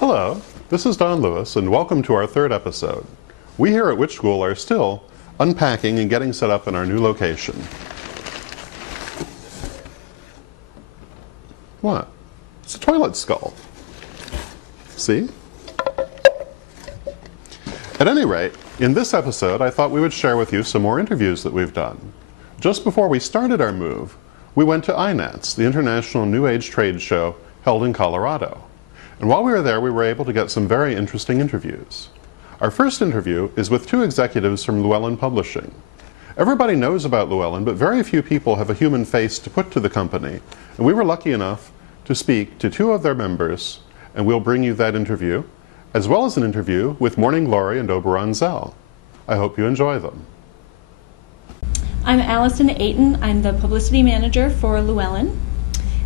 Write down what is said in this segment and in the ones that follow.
Hello, this is Don Lewis, and welcome to our third episode. We here at Witch School are still unpacking and getting set up in our new location. What? It's a toilet skull. See? At any rate, in this episode, I thought we would share with you some more interviews that we've done. Just before we started our move, we went to INATS, the International New Age Trade Show held in Colorado. And while we were there, we were able to get some very interesting interviews. Our first interview is with two executives from Llewellyn Publishing. Everybody knows about Llewellyn, but very few people have a human face to put to the company. And we were lucky enough to speak to two of their members, and we'll bring you that interview, as well as an interview with Morning Glory and Oberon Zell. I hope you enjoy them. I'm Alison Aidan. I'm the publicity manager for Llewellyn.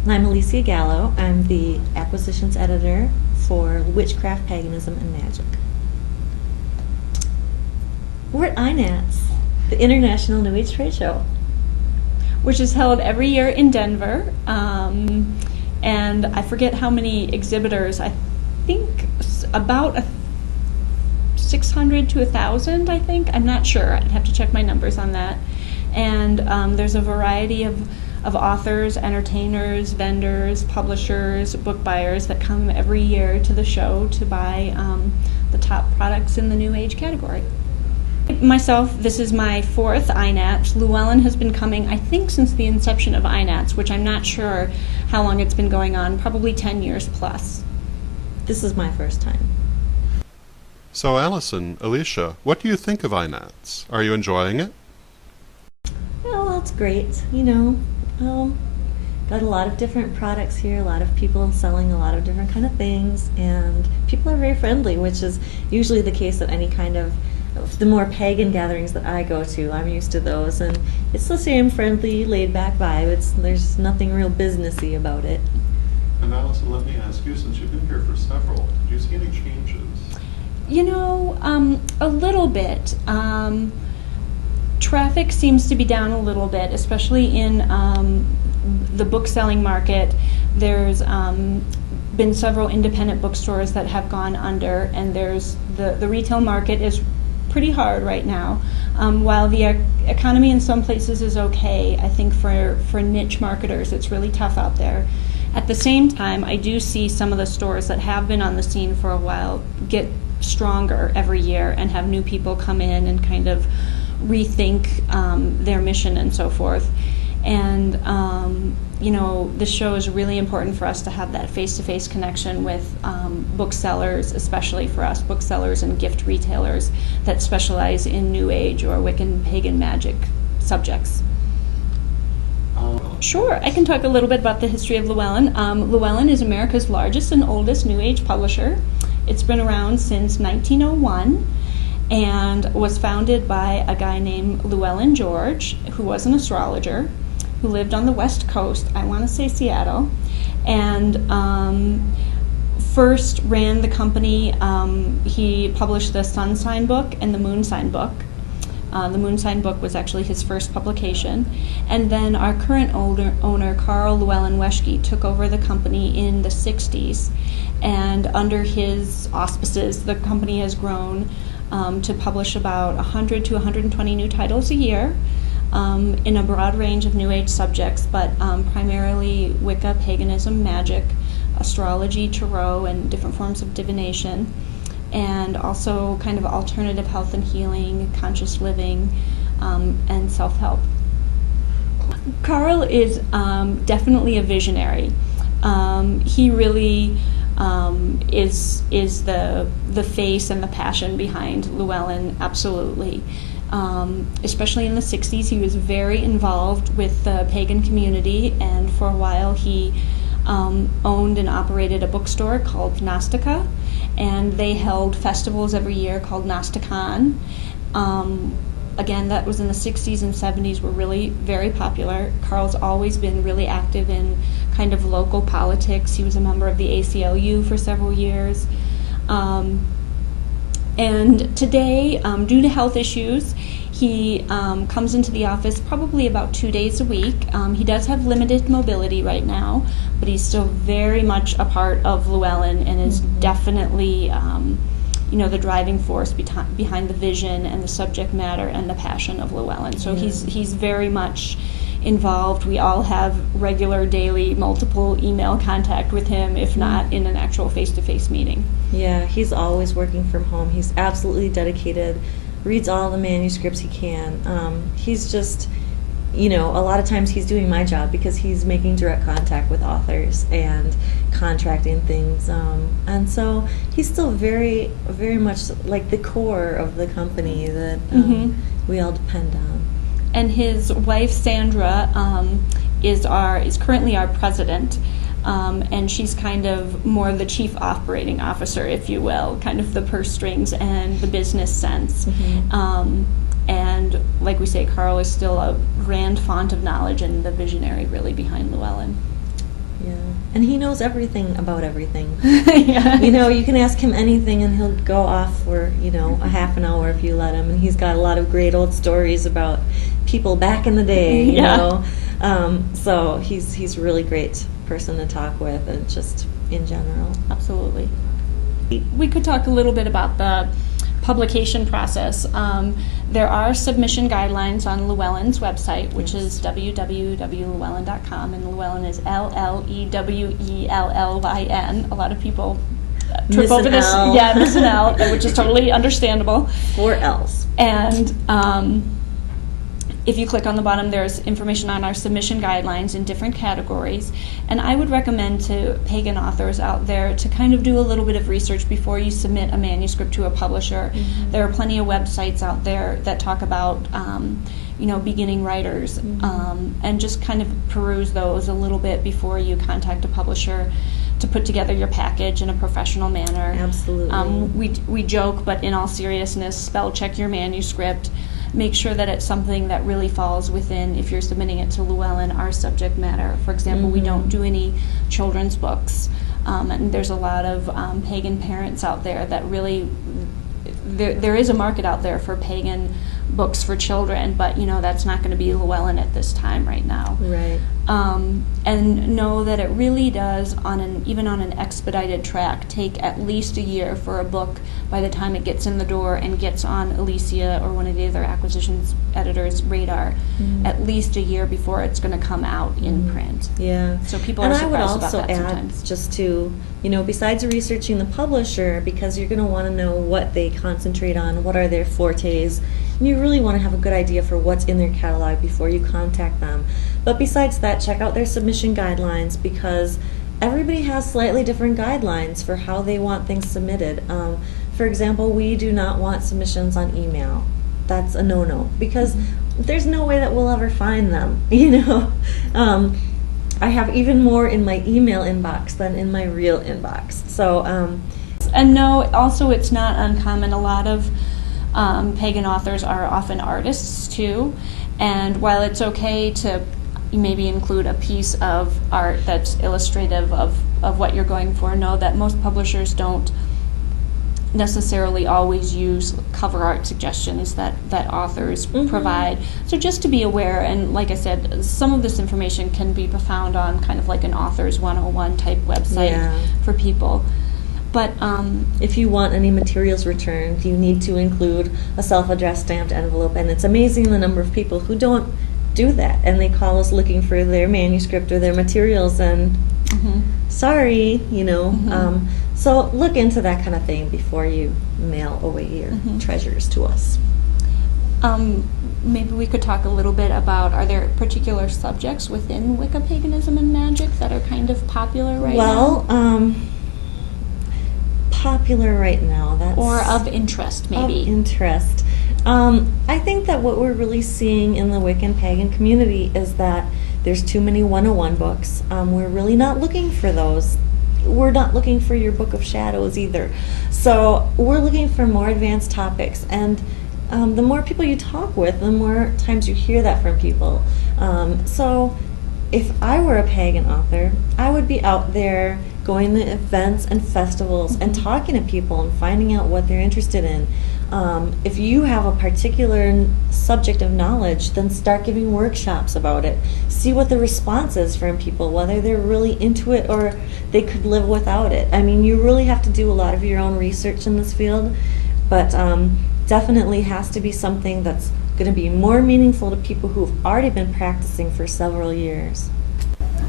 And I'm Elysia Gallo. I'm the acquisitions editor for Witchcraft, Paganism, and Magic. We're at INATS, the International New Age Trade Show, which is held every year in Denver. And I forget how many exhibitors. I think about 600 to 1,000, I think. I'm not sure. I'd have to check my numbers on that. And there's a variety of authors, entertainers, vendors, publishers, book buyers that come every year to the show to buy the top products in the New Age category. Myself, this is my fourth INATS. Llewellyn has been coming, I think, since the inception of INATS, which I'm not sure how long it's been going on, probably 10 years plus. This is my first time. So Alison, Elysia, what do you think of INATS? Are you enjoying it? Well, it's great. Got a lot of different products here, a lot of people selling a lot of different kind of things, and people are very friendly, which is usually the case at any kind of the more pagan gatherings that I go to. I'm used to those, and it's the same friendly, laid-back vibe. There's nothing real businessy about it. And Alison, let me ask you, since you've been here for several, did you see any changes? A little bit. Traffic seems to be down a little bit, especially in the book selling market. There's been several independent bookstores that have gone under, and there's the retail market is pretty hard right now. While the economy in some places is okay, I think for niche marketers it's really tough out there. At the same time, I do see some of the stores that have been on the scene for a while get stronger every year and have new people come in and kind of rethink their mission and so forth. And the show is really important for us to have that face-to-face connection with booksellers, especially for us, booksellers and gift retailers that specialize in New Age or Wiccan, pagan, magic subjects. Sure, I can talk a little bit about the history of Llewellyn. Llewellyn is America's largest and oldest New Age publisher. It's been around since 1901 and was founded by a guy named Llewellyn George, who was an astrologer, who lived on the West Coast, I want to say Seattle, and first ran the company. He published the Sun Sign book and the Moon Sign book. The Moon Sign book was actually his first publication. And then our current owner, Carl Llewellyn Weschke, took over the company in the 60s. And under his auspices, the company has grown to publish about 100 to 120 new titles a year in a broad range of New Age subjects, but primarily Wicca, paganism, magic, astrology, tarot, and different forms of divination, and also kind of alternative health and healing, conscious living, and self-help. Carl is definitely a visionary. He really is the face and the passion behind Llewellyn, absolutely. Especially in the 60s, he was very involved with the pagan community, and for a while he owned and operated a bookstore called Gnostica, and they held festivals every year called Gnosticon. Again, that was in the 60s and 70s, were really very popular. Carl's always been really active in kind of local politics. He was a member of the ACLU for several years. And today, due to health issues, he comes into the office probably about 2 days a week. He does have limited mobility right now, but he's still very much a part of Llewellyn and is definitely, the driving force behind the vision and the subject matter and the passion of Llewellyn. So he's very much involved. We all have regular, daily, multiple email contact with him, if not in an actual face-to-face meeting. Yeah, he's always working from home. He's absolutely dedicated, reads all the manuscripts he can. He's just, a lot of times he's doing my job because he's making direct contact with authors and contracting things. And so he's still very, very much like the core of the company that we all depend on. And his wife Sandra is currently our president, and she's kind of more the chief operating officer, if you will, kind of the purse strings and the business sense. And like we say, Carl is still a grand font of knowledge and the visionary really behind Llewellyn. Yeah, and he knows everything about everything. Yeah. You can ask him anything and he'll go off for, a half an hour if you let him. And he's got a lot of great old stories about people back in the day, you know. So he's a really great person to talk with, and just in general. Absolutely. We could talk a little bit about the publication process. There are submission guidelines on Llewellyn's website, which is www.llewellyn.com, and Llewellyn is Llewellyn. A lot of people trip over this. Yeah, miss an L, which is totally understandable. 4 L's. And if you click on the bottom, there's information on our submission guidelines in different categories. And I would recommend to pagan authors out there to kind of do a little bit of research before you submit a manuscript to a publisher. There are plenty of websites out there that talk about, beginning writers, and just kind of peruse those a little bit before you contact a publisher to put together your package in a professional manner. Absolutely. We joke, but in all seriousness, spell check your manuscript. Make sure that it's something that really falls within, if you're submitting it to Llewellyn, our subject matter. For example, we don't do any children's books, and there's a lot of pagan parents out there that really, there is a market out there for pagan books for children, but that's not going to be Llewellyn at this time right now. Right. And know that it really does, even on an expedited track, take at least a year for a book by the time it gets in the door and gets on Elysia or one of the other acquisitions editors' radar. At least a year before it's going to come out in print. Yeah. So people are surprised about that And I would also add, sometimes. just to, besides researching the publisher, because you're going to want to know what they concentrate on, what are their fortes, and you really want to have a good idea for what's in their catalog before you contact them. But besides that, check out their submission guidelines, because everybody has slightly different guidelines for how they want things submitted. For example, we do not want submissions on email. That's a no-no, because there's no way that we'll ever find them, I have even more in my email inbox than in my real inbox. So, and no, also it's not uncommon. A lot of pagan authors are often artists too, and while it's okay to maybe include a piece of art that's illustrative of what you're going for, know that most publishers don't necessarily always use cover art suggestions that authors provide. So just to be aware, and like I said, some of this information can be found on kind of like an Authors 101 type website for people. But if you want any materials returned, you need to include a self-addressed stamped envelope, and it's amazing the number of people who don't do that, and they call us looking for their manuscript or their materials, and sorry, so look into that kind of thing before you mail away your treasures to us. Maybe we could talk a little bit about, are there particular subjects within Wicca, paganism, and magic that are kind of popular right now? Well, popular right now, that's... Or of interest, maybe. Of interest. I think that what we're really seeing in the Wiccan pagan community is that there's too many 101 books. We're really not looking for those. We're not looking for your Book of Shadows either. So we're looking for more advanced topics. And the more people you talk with, the more times you hear that from people. So if I were a pagan author, I would be out there going to events and festivals and talking to people and finding out what they're interested in. If you have a particular subject of knowledge, then start giving workshops about it. See what the response is from people, whether they're really into it or they could live without it. I mean, you really have to do a lot of your own research in this field, but definitely has to be something that's going to be more meaningful to people who've already been practicing for several years.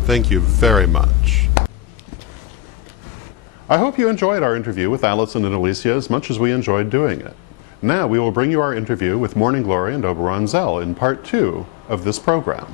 Thank you very much. I hope you enjoyed our interview with Alison and Elysia as much as we enjoyed doing it. Now we will bring you our interview with Morning Glory and Oberon Zell in part 2 of this program.